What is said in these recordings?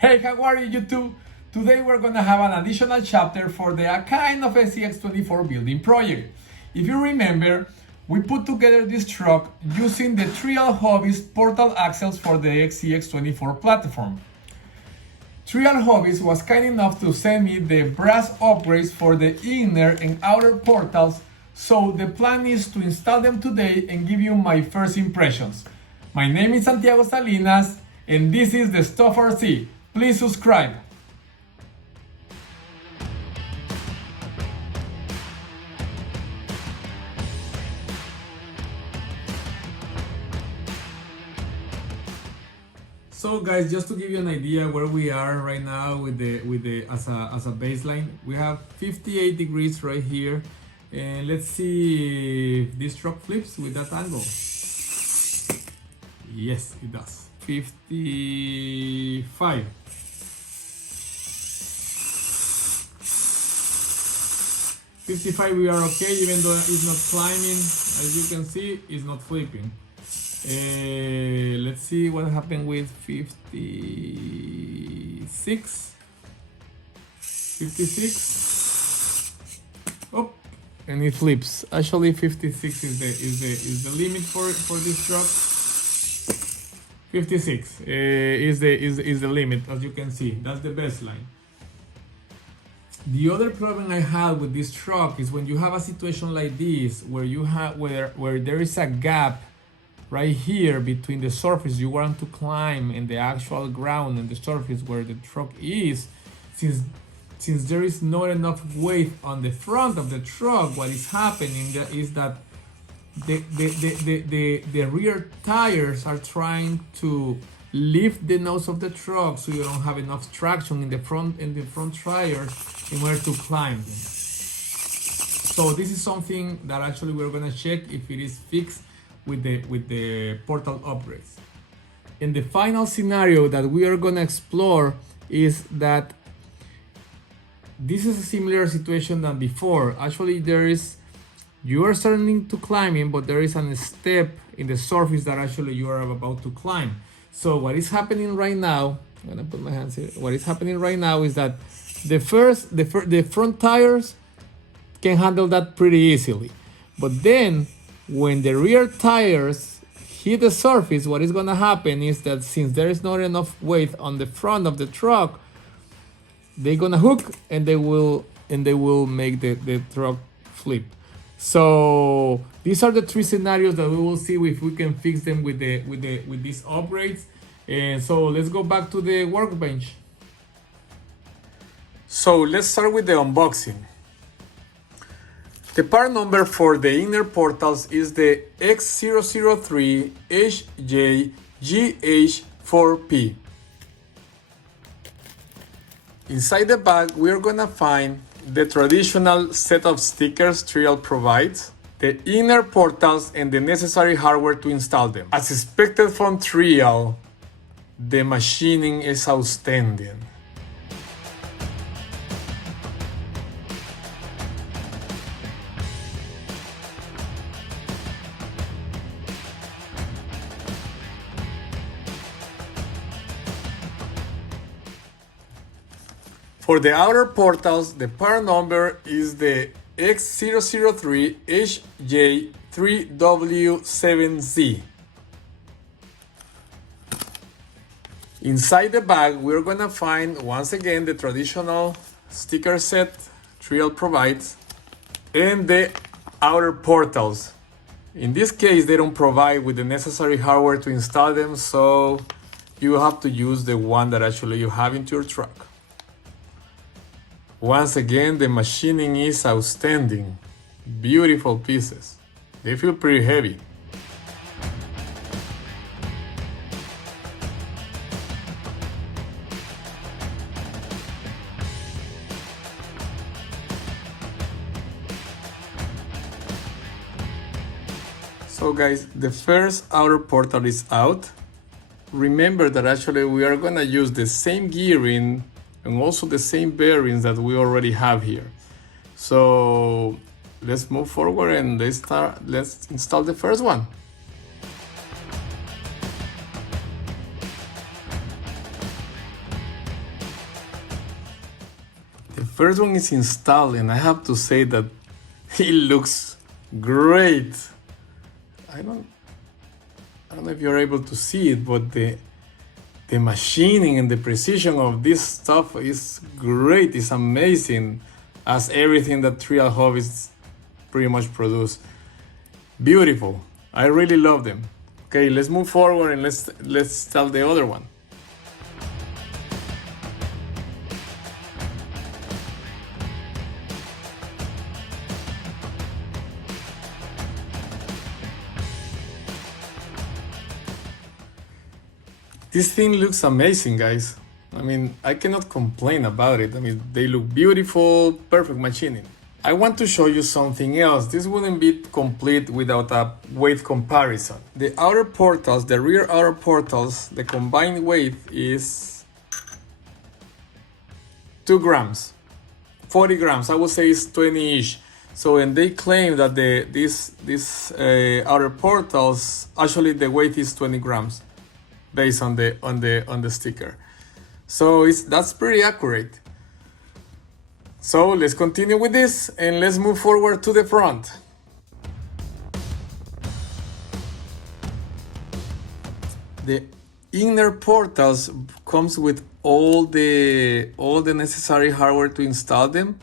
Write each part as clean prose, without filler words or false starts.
Hey, how are you YouTube? Today we're gonna have an additional chapter for the kind of SCX24 building project. If you remember, we put together this truck using the Treal Hobbies portal axles for the SCX24 platform. Treal Hobbies was kind enough to send me the brass upgrades for the inner and outer portals, so the plan is to install them today and give you my first impressions. My name is Santiago Salinas and this is the Stuff RC. Please subscribe. So guys, just to give you an idea where we are right now with the as a baseline, we have 58 degrees right here, and let's see if this truck flips with that angle. Yes, it does. 55. We are okay, even though it's not climbing. As you can see, it's not flipping. Let's see what happened with 56. Oh, and it flips. Actually, 56 is the limit for this truck. 56 is the limit, as you can see. That's the baseline. The other problem I had with this truck is when you have a situation like this, where you have where there is a gap right here between the surface you want to climb and the actual ground and the surface where the truck is, since there is not enough weight on the front of the truck, what is happening is that the rear tires are trying to lift the nose of the truck, so you don't have enough traction in the front tires in order to climb them. So this is something that actually we're gonna check if it is fixed with the portal upgrades. And the final scenario that we are gonna explore is that this is a similar situation than before. Actually, you are starting to climbing, but there is a step in the surface that actually you are about to climb. So what is happening right now, I'm gonna put my hands here. What is happening right now is that the front tires can handle that pretty easily. But then when the rear tires hit the surface, what is gonna happen is that since there is not enough weight on the front of the truck, they're gonna hook and they will make the truck flip. So these are the three scenarios that we will see if we can fix them with these upgrades. And so let's go back to the workbench. So let's start with the unboxing. The part number for the inner portals is the X003HJGH4P. Inside the bag, we are gonna find the traditional set of stickers Treal provides, the inner portals, and the necessary hardware to install them. As expected from Treal, the machining is outstanding. For the outer portals, the part number is the X003HJ3W7Z. Inside the bag, we're gonna find once again the traditional sticker set Treal provides and the outer portals. In this case, they don't provide with the necessary hardware to install them, so you have to use the one that actually you have into your truck. Once again, the machining is outstanding. Beautiful pieces. They feel pretty heavy. So guys, the first outer portal is out. Remember that actually we are gonna use the same gearing and also the same bearings that we already have here. So let's move forward and let's install the first one. first one is installed, and I have to say that it looks great. I don't know if you're able to see it, but the machining and the precision of this stuff is great. It's amazing, as everything that Treal Hobbies pretty much produce. Beautiful. I really love them. Okay, let's move forward and let's tell the other one. This thing looks amazing, guys. I mean, I cannot complain about it. I mean, they look beautiful, perfect machining. I want to show you something else. This wouldn't be complete without a weight comparison. The outer portals, the rear outer portals, the combined weight is 2 grams, 40 grams. I would say it's 20-ish. So, and they claim that these outer portals, actually the weight is 20 grams based on the sticker. So that's pretty accurate. So let's continue with this and let's move forward to the front. The inner portals comes with all the necessary hardware to install them.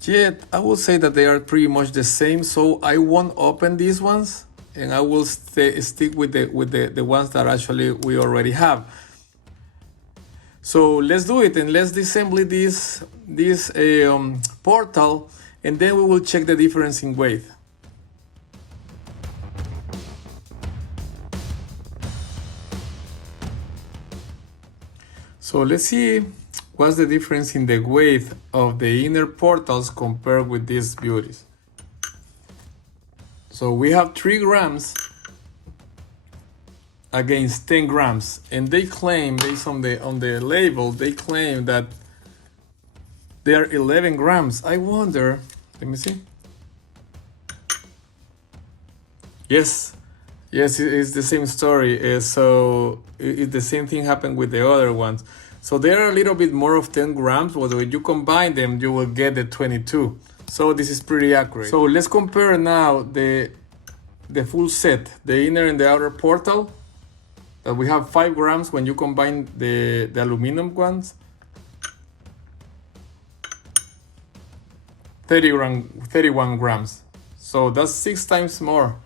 Yet I will say that they are pretty much the same, so I won't open these ones and I will stick with the ones that actually we already have. So let's do it and let's disassemble this portal, and then we will check the difference in weight. So let's see what's the difference in the weight of the inner portals compared with these beauties. So we have 3 grams against 10 grams, and they claim, based on the label, they claim that they are 11 grams. I wonder, let me see. Yes, it's the same story. So the same thing happened with the other ones. So they're a little bit more of 10 grams, but when you combine them, you will get the 22. So this is pretty accurate. So let's compare now the full set, the inner and the outer portal. That we have 5 grams when you combine the aluminum ones. 31 grams. So that's 6 times more.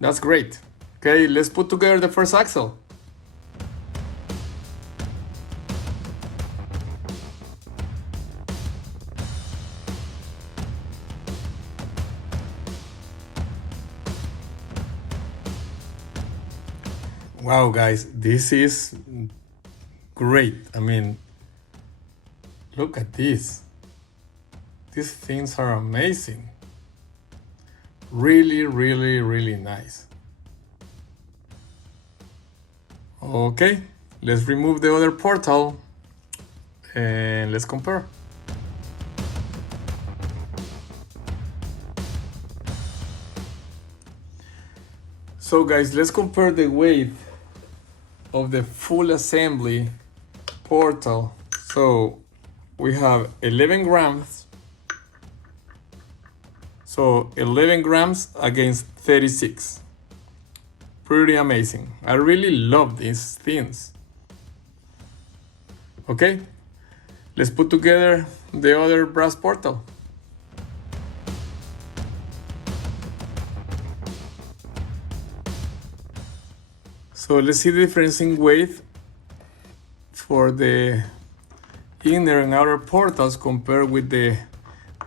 That's great. Okay, let's put together the first axle. Wow, guys, this is great. I mean, look at this. These things are amazing. Really, really, really nice. Okay, let's remove the other portal and let's compare. So guys, let's compare the weight of the full assembly portal. So we have 11 grams. So 11 grams against 36. Pretty amazing. I really love these things. Okay, let's put together the other brass portal. So let's see the difference in weight for the inner and outer portals compared with the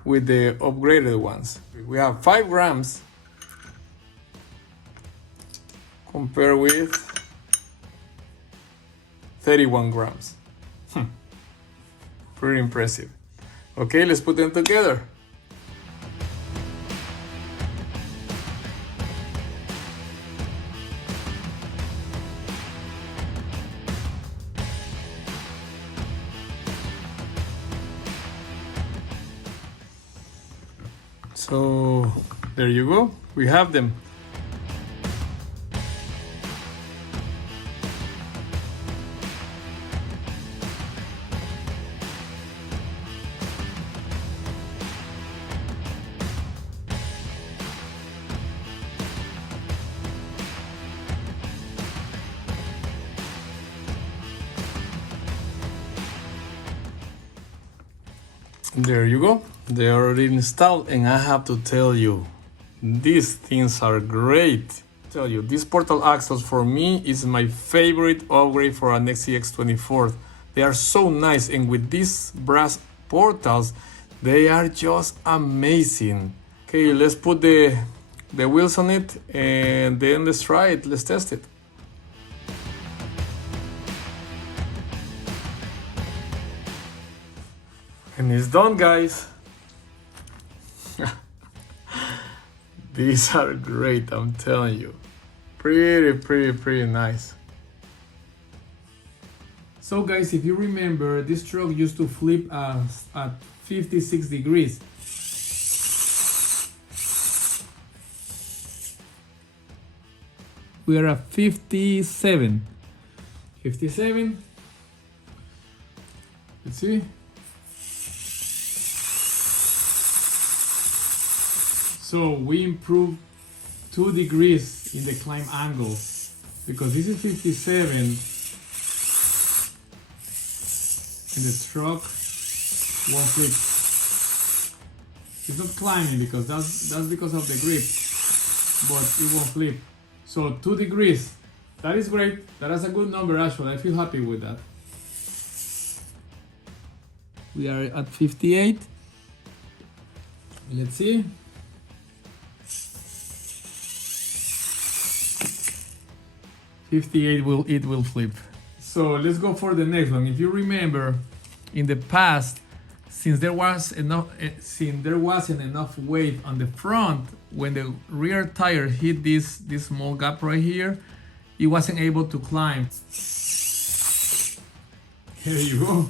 upgraded ones. We have 5 grams compared with 31 grams. Pretty impressive. Okay, let's put them together. So there you go, we have them. There you go. They are already installed, and I have to tell you, these things are great. Tell you, these portal axles for me is my favorite upgrade for an SCX24. They are so nice, and with these brass portals, they are just amazing. Okay, let's put the wheels on it, and then let's try it. Let's test it. And it's done, guys. These are great, I'm telling you. Pretty nice. So guys, if you remember, this truck used to flip at 56 degrees. We are at 57. 57. Let's see. So we improved 2 degrees in the climb angle, because this is 57 and the truck won't flip. It's not climbing because that's because of the grip, but it won't flip. So 2 degrees, that is great. That is a good number actually. I feel happy with that. We are at 58. Let's see. It will flip. So let's go for the next one. If you remember, in the past, since there wasn't enough weight on the front, when the rear tire hit this small gap right here, it wasn't able to climb. Here you go.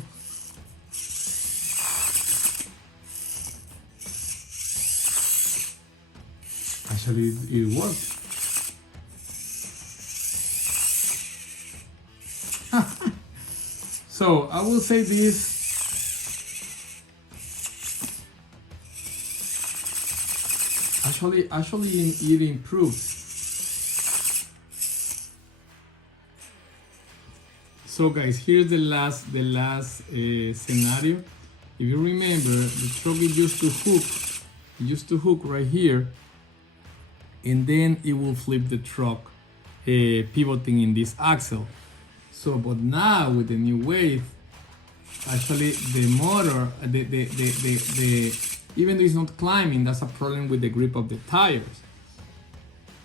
Actually, it worked. So I will say this. Actually, it improves. So guys, here's the last scenario. If you remember, the truck used to hook right here, and then it will flip the truck, pivoting in this axle. So, but now with the new weight, actually the motor, even though it's not climbing, that's a problem with the grip of the tires,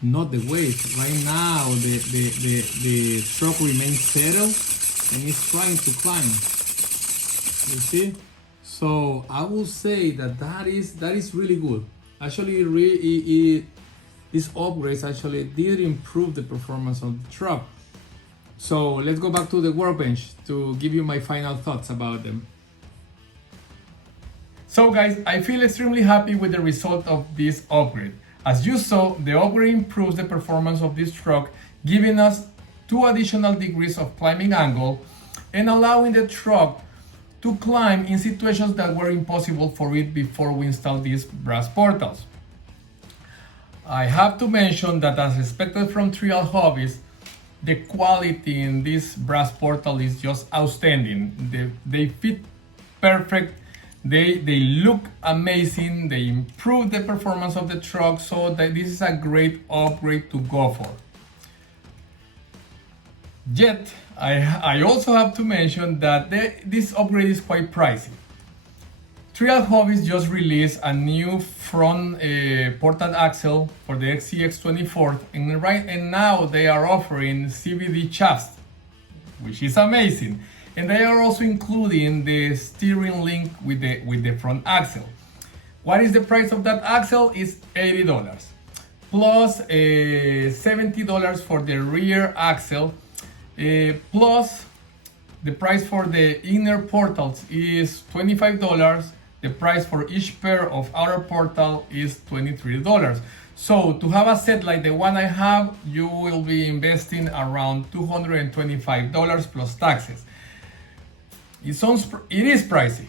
not the weight. Right now, the truck remains settled and it's trying to climb. You see? So I will say that is really good. Actually, these upgrades actually did improve the performance of the truck. So let's go back to the workbench to give you my final thoughts about them. So guys, I feel extremely happy with the result of this upgrade. As you saw, the upgrade improves the performance of this truck, giving us 2 additional degrees of climbing angle and allowing the truck to climb in situations that were impossible for it before we installed these brass portals. I have to mention that, as expected from Treal Hobbies, the quality in this brass portal is just outstanding. They fit perfect. They look amazing. They improve the performance of the truck, so that this is a great upgrade to go for. Yet, I also have to mention that this upgrade is quite pricey. Treal Hobbies just released a new front portal axle for the SCX24, and now they are offering CVD shafts, which is amazing. And they are also including the steering link with the front axle. What is the price of that axle? Is $80 plus $70 for the rear axle, plus the price for the inner portals is $25. The price for each pair of outer portal is $23. So to have a set like the one I have, you will be investing around $225 plus taxes. It is pricey.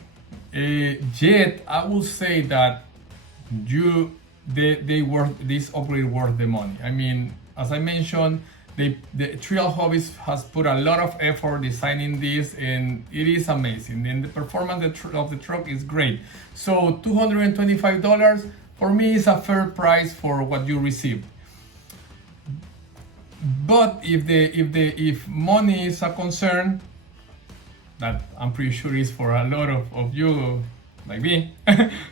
Yet I will say that this upgrade worth the money. I mean, as I mentioned, the Treal Hobbies has put a lot of effort designing this, and it is amazing. And the performance of the truck is great. So $225 for me is a fair price for what you receive. But if money is a concern, that I'm pretty sure is for a lot of you like me,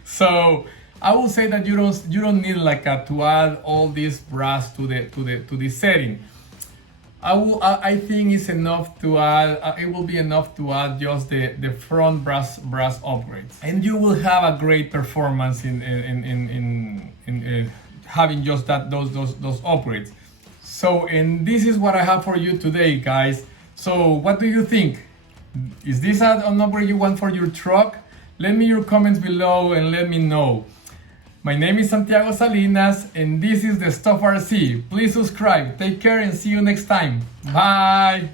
so I will say that you don't need like to add all this brass to this setting. I think it's enough to add. It will be enough to add just the front brass upgrades, and you will have a great performance in having just those upgrades. So, and this is what I have for you today, guys. So, what do you think? Is this a number you want for your truck? Let me your comments below and let me know. My name is Santiago Salinas, and this is the Stuff RC. Please subscribe. Take care and see you next time. Bye.